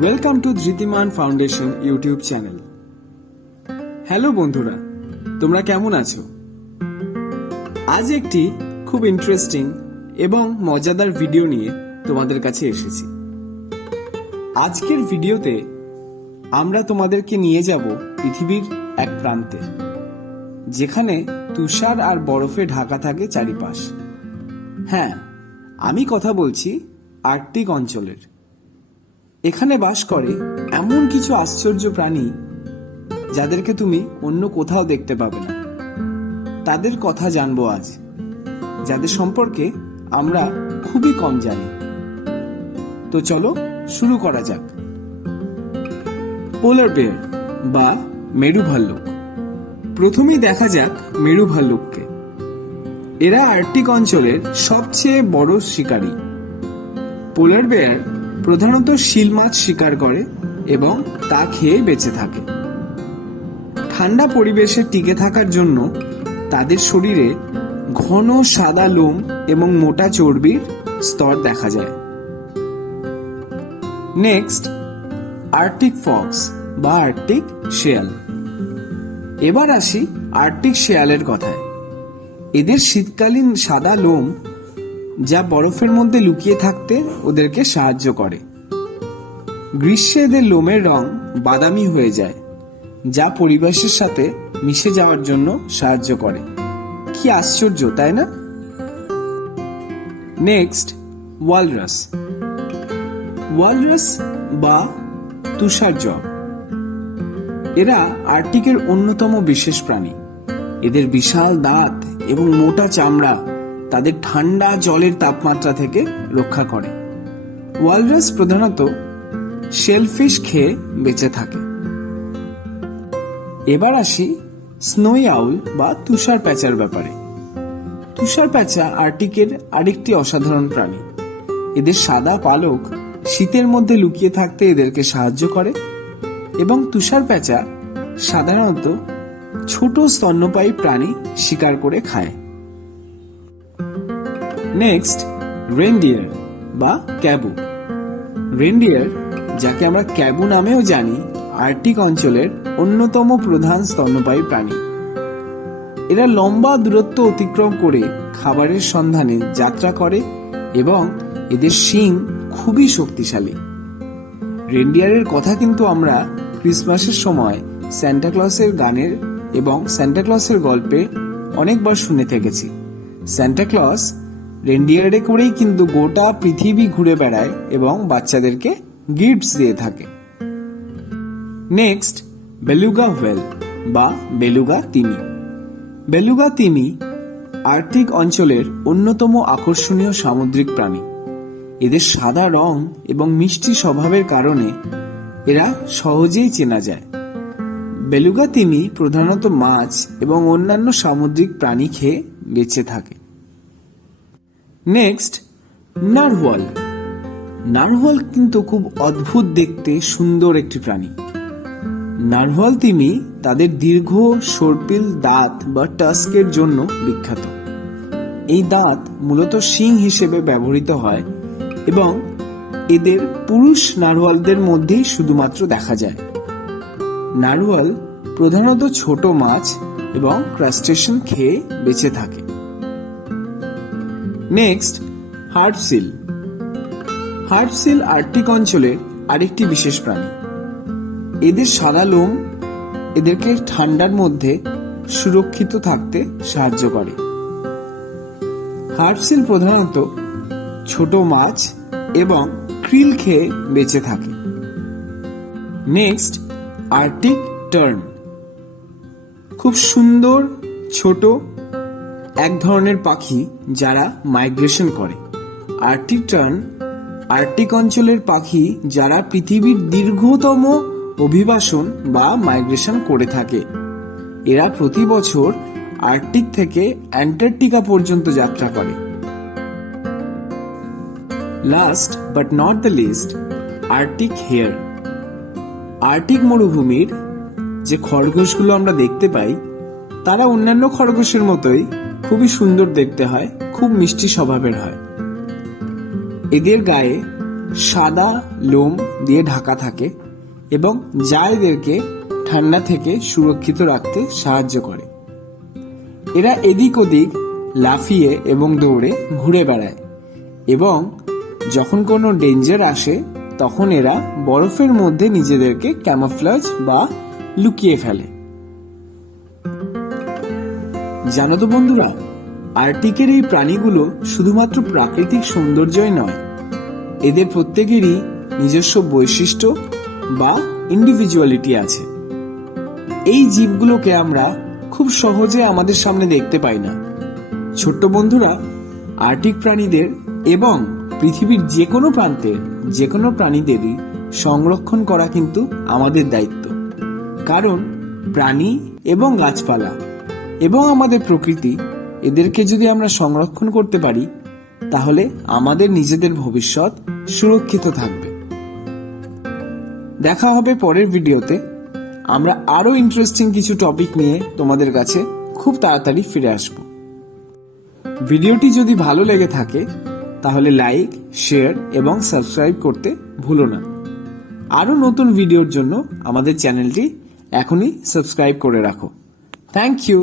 Welcome to Dhritiman foundation YouTube channel hello বন্ধুরা। তোমরা কেমন আছো? আজ একটি খুব ইন্টারেস্টিং এবং মজাদার ভিডিও নিয়ে তোমাদের কাছে এসেছি। আজকের ভিডিওতে আমরা তোমাদেরকে নিয়ে যাব পৃথিবীর এক প্রান্তে, যেখানে তুষার আর বরফে ঢাকা থাকে চারিপাশ। হ্যাঁ আমি কথা বলছি আর্কটিক অঞ্চলের। এখানে বাস করে এমন কিছু আশ্চর্য প্রাণী যাদেরকে তুমি অন্য কোথাও দেখতে পাবে না। তাদের কথা জানব আজ, যাদের সম্পর্কে আমরা খুবই কম জানি। তো চলো শুরু করা যাক। পোলার বেয়ার বা মেরু ভাল্লুক প্রথমেই দেখা যাক মেরু ভাল্লুককে এরা আর্কটিক অঞ্চলের সবচেয়ে বড় শিকারী। পোলার বেয়ার প্রধানত শিল মাছ শিকার করে এবং তা খেয়ে বেঁচে থাকে। ঠান্ডা পরিবেশে টিকে থাকার জন্য তাদের শরীরে ঘন সাদা লোম এবং মোটা চর্বির স্তর দেখা যায়। নেক্সট, আর্কটিক ফক্স বা আর্কটিক শেয়াল। এবার আসি আর্কটিক শেয়ালের কথায়। এদের শীতকালীন সাদা লোম যা বরফের মধ্যে লুকিয়ে থাকতে ওদেরকে সাহায্য করে। গ্রীষ্মে এদের লোমের রং বাদামি হয়ে যায়, যা পরিবেশের সাথে মিশে যাওয়ার জন্য সাহায্য করে। কি আশ্চর্য, তাই না? নেক্সট ওয়ালরাস ওয়ালরাস বা তুষার জগ এরা আর্টিকের অন্যতম বিশেষ প্রাণী। এদের বিশাল দাঁত এবং মোটা চামড়া তাদের ঠান্ডা জলের তাপমাত্রা থেকে রক্ষা করে। ওয়ালরাস প্রধানত শেলফিশ খেয়ে বেঁচে থাকে। এবার আসি স্নোই আউল বা তুষার প্যাঁচার ব্যাপারে। তুষার প্যাঁচা আর্টিকের আরেকটি অসাধারণ প্রাণী। এদের সাদা পালক শীতের মধ্যে লুকিয়ে থাকতে এদেরকে সাহায্য করে এবং তুষার প্যাঁচা সাধারণত ছোট স্তন্যপায়ী প্রাণী শিকার করে খায়। নেক্সট রেনডিয়ার বা ক্যাবু রেনডিয়ার যাকে আমরা ক্যাবু নামেও জানি, আর্কটিক অঞ্চলের অন্যতম প্রধান স্তন্যপায়ী প্রাণী। এরা লম্বা দূরত্ব অতিক্রম করে খাবারের সন্ধানে যাত্রা করে এবং এদের শিং খুবই শক্তিশালী। রেনডিয়ারের কথা কিন্তু আমরা ক্রিসমাসের সময় স্যান্টা ক্লসের গানের এবং স্যান্টা ক্লসের গল্পে অনেকবার শুনে থেকেছি। স্যান্টা ক্লস রেন্ডিয়ারে করেই কিন্তু গোটা পৃথিবী ঘুরে বেড়ায় এবং বাচ্চাদেরকে গিফটস দিয়ে থাকে। নেক্সট, বেলুগা হোয়েল বা বেলুগা তিমি। বেলুগা তিমি আর্কটিক অঞ্চলের অন্যতম আকর্ষণীয় সামুদ্রিক প্রাণী। এদের সাদা রং এবং মিষ্টি স্বভাবের কারণে এরা সহজেই চেনা যায়। বেলুগা তিমি প্রধানত মাছ এবং অন্যান্য সামুদ্রিক প্রাণী খেয়ে বেঁচে থাকে। নেক্সট নারওয়াল নারওয়াল কিন্তু খুব অদ্ভুত দেখতে সুন্দর একটি প্রাণী। নারওয়াল তিমি তাদের দীর্ঘ, সর্পিল দাঁত বা টাস্কের জন্য বিখ্যাত। এই দাঁত মূলত শিং হিসেবে ব্যবহৃত হয় এবং এদের পুরুষ নারওয়ালদের মধ্যেই শুধুমাত্র দেখা যায়। নারওয়াল প্রধানত ছোট মাছ এবং ক্রাস্টেশন খেয়ে বেঁচে থাকে। নেক্সট হার্পসিল হার্পসিল আর্কটিক অঞ্চলের আরেকটি বিশেষ প্রাণী। এদের সাদা লোম এদেরকে ঠান্ডার মধ্যে সুরক্ষিত থাকতে সাহায্য করে। হার্পসিল প্রধানত ছোট মাছ এবং ক্রিল খেয়ে বেঁচে থাকে। নেক্সট আর্কটিক টার্ন খুব সুন্দর, ছোট এক ধরনের পাখি যারা মাইগ্রেশন করে। আর্কটিক টার্ন আর্কটিক অঞ্চলের পাখি যারা পৃথিবীর দীর্ঘতম অভিবাসন বা মাইগ্রেশন করে থাকে। এরা প্রতি বছর আর্কটিক থেকে অ্যান্টার্কটিকা পর্যন্ত যাত্রা করে। Last but not the list arctic hare arctic মরুভূমির যে খরগোশগুলো আমরা দেখতে পাই, তারা অন্যান্য খরগোশের মতোই খুবই সুন্দর দেখতে হয়, খুব মিষ্টি স্বভাবের হয়। এদের গায়ে সাদা লোম দিয়ে ঢাকা থাকে এবং যা এদেরকে ঠান্ডা থেকে সুরক্ষিত রাখতে সাহায্য করে। এরা এদিক ওদিক লাফিয়ে এবং দৌড়ে ঘুরে বেড়ায় এবং যখন কোনো ডেঞ্জার আসে, তখন এরা বরফের মধ্যে নিজেদেরকে ক্যামোফ্লাজ বা লুকিয়ে ফেলে। জানো তো বন্ধুরা, আর্টিকের এই প্রাণীগুলো শুধুমাত্র প্রাকৃতিক সৌন্দর্যই নয়, এদের প্রত্যেকেরই নিজস্ব বৈশিষ্ট্য বা ইন্ডিভিজুয়ালিটি আছে। এই জীবগুলোকে আমরা খুব সহজে আমাদের সামনে দেখতে পাই না। ছোট্ট বন্ধুরা, আর্টিক প্রাণীদের এবং পৃথিবীর যে কোনো প্রান্তের যে কোনো প্রাণীদেরই সংরক্ষণ করা কিন্তু আমাদের দায়িত্ব। কারণ প্রাণী এবং গাছপালা এবং আমাদের প্রকৃতি এদেরকে যদি আমরা সংরক্ষণ করতে পারি, তাহলে আমাদের নিজেদের ভবিষ্যৎ সুরক্ষিত থাকবে। দেখা হবে পরের ভিডিওতে। আমরা আরও ইন্টারেস্টিং কিছু টপিক নিয়ে তোমাদের কাছে খুব তাড়াতাড়ি ফিরে আসব। ভিডিওটি যদি ভালো লেগে থাকে, তাহলে লাইক শেয়ার এবং সাবস্ক্রাইব করতে ভুলো না। আরও নতুন ভিডিওর জন্য আমাদের চ্যানেলটি এখনই সাবস্ক্রাইব করে রাখো। Thank you